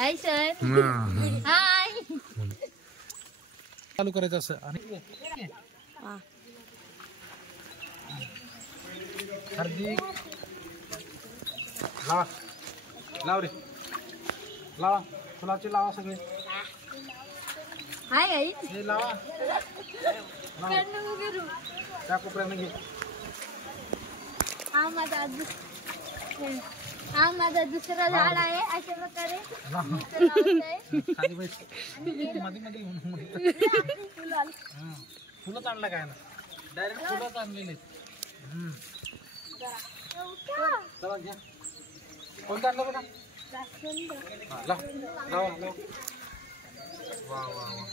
Hi sir. हाय. चालू करायचं असं आणि हार्दिक लावा लाव रे लावा फुलाचे लावा सगळे. हाय आई. हे लावा त्या कोपऱ्याने घे. हा माझा दुसरा झाड आहे अशा प्रकारे खाली बैठ. मध्ये मध्ये फुलंच आणलं काय ना डायरेक्ट फुलंच आणलेले. चला घ्या. कोणतं आणलं बघा. वा वा वा.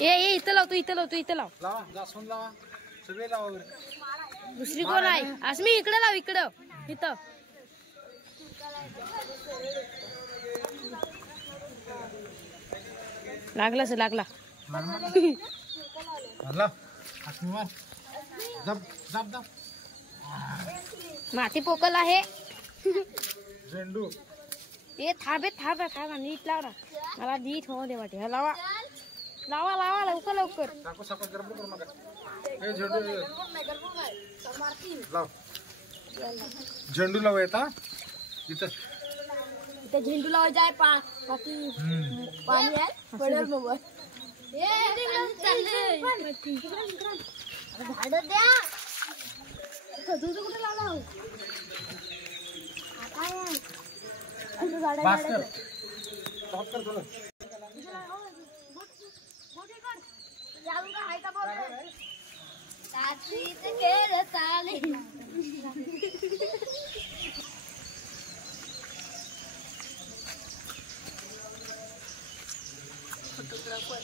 ए इथं लाव, तू इथं लाव, तू इथं लाव. लावा जास्वंद लावा सगळे लावा वगैरे. दुसरी कोण आहे. अस्मी इकडे लाव, इकडं इथं. लागला सर लागला. माती पोकल आहे. झेंडू ये थांबे थांब नीट लाव ना. मला नीट होऊ दे वाटे. हा लावा लावा लावा लवकर लवकर. झेंडू लावा येता इथं. इथं झेंडू लावायचा आहे. पाणी आहे पडेल मोबाईल. झाड द्या. खजूर कुठे लावला. फोटोग्राफर